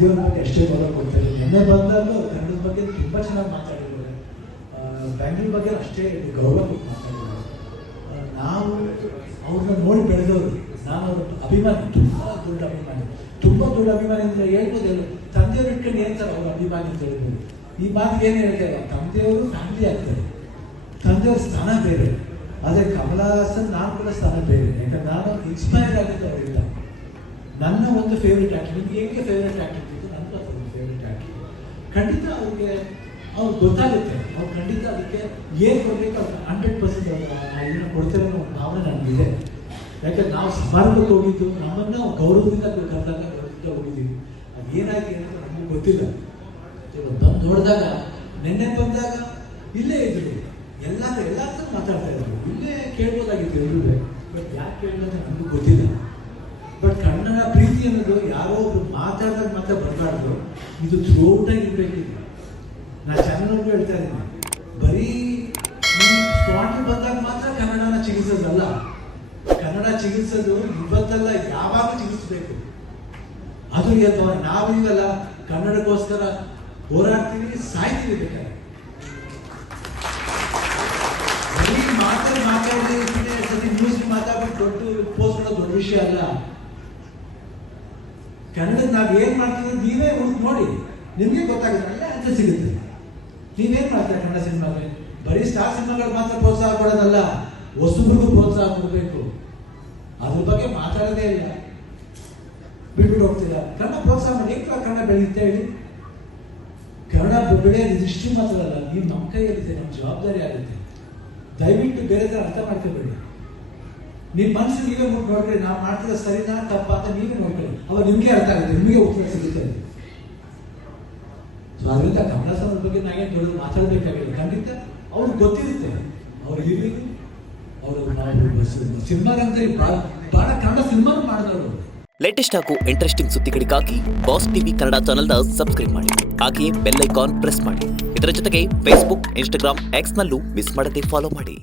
ತಂದೆಯವ್ರ ಬಗ್ಗೆ ಅಷ್ಟೇ ಗೌರವ ಕೊಡ್ತಾರೆ. ನಿನ್ನೆ ಬಂದಾಗ ಕನ್ನಡದ ಬಗ್ಗೆ ತುಂಬ ಚೆನ್ನಾಗಿ ಮಾತಾಡಿದ್ದಾರೆ, ಬ್ಯಾಂಗ್ಳೂರ್ ಬಗ್ಗೆ ಅಷ್ಟೇ ಗೌರವ ಕೊಟ್ಟು ಮಾತಾಡಿದ್ದಾರೆ. ನಾವು ಅವ್ರನ್ನ ನೋಡಿ ಬೆಳೆದವರು, ನಾನು ಅವ್ರ ಅಭಿಮಾನಿ, ತುಂಬ ದೊಡ್ಡ ಅಭಿಮಾನಿ ಅಂದರೆ ಹೇಳ್ಬೋದಲ್ಲ, ತಂದೆಯವ್ರು ಇಟ್ಕೊಂಡು ಹೇಳ್ತಾರೆ ಅವ್ರ ಅಭಿಮಾನಿ ಅಂತ ಹೇಳ್ಬೋದು. ಈ ಮಾತಿಗೆ ಏನು ಹೇಳ್ತಾರೆ, ತಂದೆಯವರು ಫ್ಯಾಮಿಲಿ ಆಗ್ತಾರೆ, ತಂದೆಯವ್ರ ಸ್ಥಾನ ಬೇರೆ. ಆದರೆ ಕಮಲ ಹಾಸನ್ ನಾನು ಕೂಡ ಸ್ಥಾನ ಬೇರೆ, ಯಾಕಂದ್ರೆ ನಾನು ಇನ್ಸ್ಪೈರ್ ಆಗಿದ್ದು ಅವರಿಂದ. ನನ್ನ ಒಂದು ಫೇವ್ರೆಟ್ ಆ್ಯಕ್ಟರ್, ನಿಮ್ಗೆ ಹೇಗೆ ಫೇವ್ರೆಟ್ ಆ್ಯಕ್ಟರ್ ಇತ್ತು, ನನ್ನ ಒಂದು ಫೇವ್ರೆಟ್ ಆ್ಯಕ್ಟರ್. ಖಂಡಿತ ಅವ್ರಿಗೆ ಗೊತ್ತಾಗುತ್ತೆ, ಅವ್ರು ಖಂಡಿತ ಅದಕ್ಕೆ ಏನು ಕೊಡಬೇಕು ಅವ್ರು 100% ಇದನ್ನು ಕೊಡ್ತಾರೆ ಅನ್ನೋ ಒಂದು ಭಾವನೆ ನನಗಿದೆ. ಯಾಕಂದ್ರೆ ನಾವು ಸಮಾರಂಭಕ್ಕೆ ಹೋಗಿದ್ದು, ನಮ್ಮನ್ನು ಗೌರವದಿಂದ ಕರೆದಾಗ ಹೋಗಿದ್ದೀವಿ. ಅದು ಏನಾಯ್ತು ಅಂತ ನಮಗೆ ಗೊತ್ತಿಲ್ಲ. ಬಂದು ನೋಡಿದಾಗ, ನಿನ್ನೆ ಬಂದಾಗ ಇಲ್ಲೇ ಇದ್ರು, ಎಲ್ಲಾದ್ರೂ ಮಾತಾಡ್ತಾ ಇದ್ರು, ಇಲ್ಲೇ ಕೇಳ್ಬೋದಾಗಿತ್ತು ಎಲ್ಲರೂ. ಬಟ್ ಯಾಕೆ ಕೇಳಿದ್ರೆ ನಮಗೂ ಗೊತ್ತಿಲ್ಲ. ಬಟ್ ಕನ್ನಡ ಪ್ರೀತಿ ಅನ್ನೋದು ಯಾರೋ ಒಬ್ರು ಮಾತಾಡಿದಾಗ ಮಾತ್ರ ಬರಬಾರ್ದು, ಇದು ಥ್ರೂಔಟಾಗಿ ಇರಬೇಕಿದೆ. ನಾನು ಚಾನಲ್ಗೂ ಹೇಳ್ತಾ ಇದ್ದೀನಿ, ಬರೀ ಸ್ಪಾಟ್ ಬಂದಾಗ ಮಾತ್ರ ಕನ್ನಡನ ಚಿಕಿತ್ಸೋದಲ್ಲ, ಕನ್ನಡ ಚಿಕಿತ್ಸೋದು ಇವತ್ತಲ್ಲ, ಯಾವಾಗ ಚಿಕಿತ್ಸಬೇಕು. ಅದು ನಾವೀಗಲ್ಲ ಕನ್ನಡಕ್ಕೋಸ್ಕರ ಹೋರಾಡ್ತೀವಿ, ಸಾಯ್ತೀವಿ. ಬೇಕಾದ್ರೆ ಬರೀ ಮಾತಾಡಿ ಸರಿ ನ್ಯೂಸ್ ಮಾತಾಡ್ಬಿಟ್ಟು ದೊಡ್ಡ ಪೋಸ್ಟ್ ಮಾಡೋದು ದೊಡ್ಡ ವಿಷಯ ಅಲ್ಲ. ಕನ್ನಡ ನಾವು ಏನ್ ಮಾಡ್ತೀವಿ ನೀವೇ ನೋಡಿ, ನಿಮ್ಗೆ ಗೊತ್ತಾಗುತ್ತೆ, ಅಲ್ಲೇ ಆನ್ಸರ್ ಸಿಗುತ್ತೆ. ನೀವೇನ್ ಮಾಡ್ತೀರ ಕನ್ನಡ ಸಿನಿಮಾಗೆ? ಬರೀ ಸ್ಟಾರ್ ಸಿನಿಮಾಗಳು ಮಾತ್ರ ಪ್ರೋತ್ಸಾಹ ಕೊಡೋದಲ್ಲ, ಹೊಸಬ್ರಿಗೂ ಪ್ರೋತ್ಸಾಹ ಕೊಡಬೇಕು. ಅದ್ರ ಬಗ್ಗೆ ಮಾತಾಡೋದೇ ಇಲ್ಲ, ಬಿಟ್ಬಿಟ್ಟು ಹೋಗ್ತೀರಾ. ಕನ್ನಡ ಪ್ರೋತ್ಸಾಹ ಮಾಡಿ, ಏಕೆ ಕನ್ನಡ ಬೆಳೆಯುತ್ತೆ ಹೇಳಿ? ಕನ್ನಡ ಬೆಳೆಯೋದು ಇಷ್ಟು ಮಾತ್ರ ಅಲ್ಲ, ನೀವು ನಮ್ಮ ಕೈಯಲ್ಲಿದೆ, ನಮ್ಮ ಜವಾಬ್ದಾರಿ ಆಗುತ್ತೆ. ದಯವಿಟ್ಟು ಬೇರೆ ಥರ ಅರ್ಥ ಮಾಡ್ಕೋಬೇಡಿ. ನಿಮ್ಮ ಮನಸ್ಸು ನೀವೇ ನೋಡ್ಕೊಳ್ಳಿ, ನಾವು ಮಾಡ್ತಿರೋ ಸರಿನಾ ತಪ್ಪಾ ಅಂತ ನೀವೇ ನೋಡ್ಕೊಳ್ಳಿ. ಅವಾಗ ನಿಮಗೆ ಅರ್ಥ ಆಗುತ್ತೆ, ನಿಮಗೆ ಉತ್ತರ ಸಿಗುತ್ತೆ. ಸೊ ಅದರಿಂದ ಕಮಲ ಸರ್ ಬಗ್ಗೆ ನಾಗೇನು ದೊಡ್ಡ ಮಾತಾಡಬೇಕಾಗಿಲ್ಲ. ಖಂಡಿತ ಅವ್ರಿಗೆ ಗೊತ್ತಿರುತ್ತೆ, ಅವ್ರು ಇಲ್ಲಿ ಅವರು ಸಿನಿಮಾಗಂತ ಬಹಳ ಕನ್ನಡ ಸಿನಿಮಾ ಮಾಡಿದವರು. ಲೇಟೆಸ್ಟ್ ಹಾಗೂ ಇಂಟ್ರೆಸ್ಟಿಂಗ್ ಸುದ್ದಿಗಳಿಗಾಗಿ ಬಾಸ್ ಟಿವಿ ಕನ್ನಡ ಚಾನೆಲ್ನ ಸಬ್ಸ್ಕ್ರೈಬ್ ಮಾಡಿ, ಹಾಗೆಯೇ ಬೆಲ್ ಐಕಾನ್ ಪ್ರೆಸ್ ಮಾಡಿ. ಇದರ ಜೊತೆಗೆ ಫೇಸ್ಬುಕ್, ಇನ್ಸ್ಟಾಗ್ರಾಮ್, ಎಕ್ಸ್ನಲ್ಲೂ ಮಿಸ್ ಮಾಡದೆ ಫಾಲೋ ಮಾಡಿ.